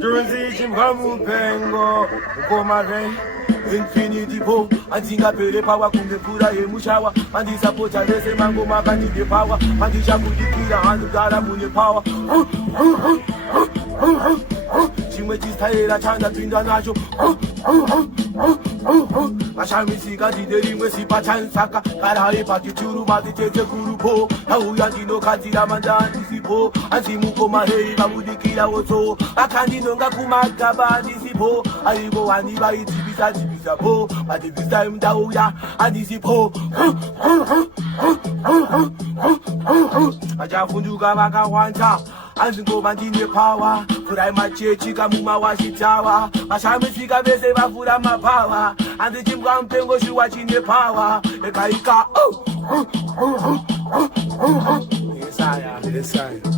Jersey Mupengo, Komare, Infinity Po, Antinga Pele Power, Kundepura, Mushawa, and the support of the Mango Mabani the power, and the Jabudikira, and the Garamuni power. She went to stay at China Pinda Najo. Mashami Sigati, the Rimwesi Pachan Saka, Kalahari Paki Churu, Mati Kurupo, Hauyantino Katira Mandan, Disipo, and Simuko Mahe, Mabudikira also, Akandino Gakumaka, Disipo, Aribo, and Iba, Tibisa Po, but this time Dauya, and Disipo. Ajafunduga Maka Wanta. Anzingo bandine power, furai machechi kamuma washitawa. Mashamifika bese bafura mapawa. And the gym pengo shuwachine power. Ekaika, Yes, I am.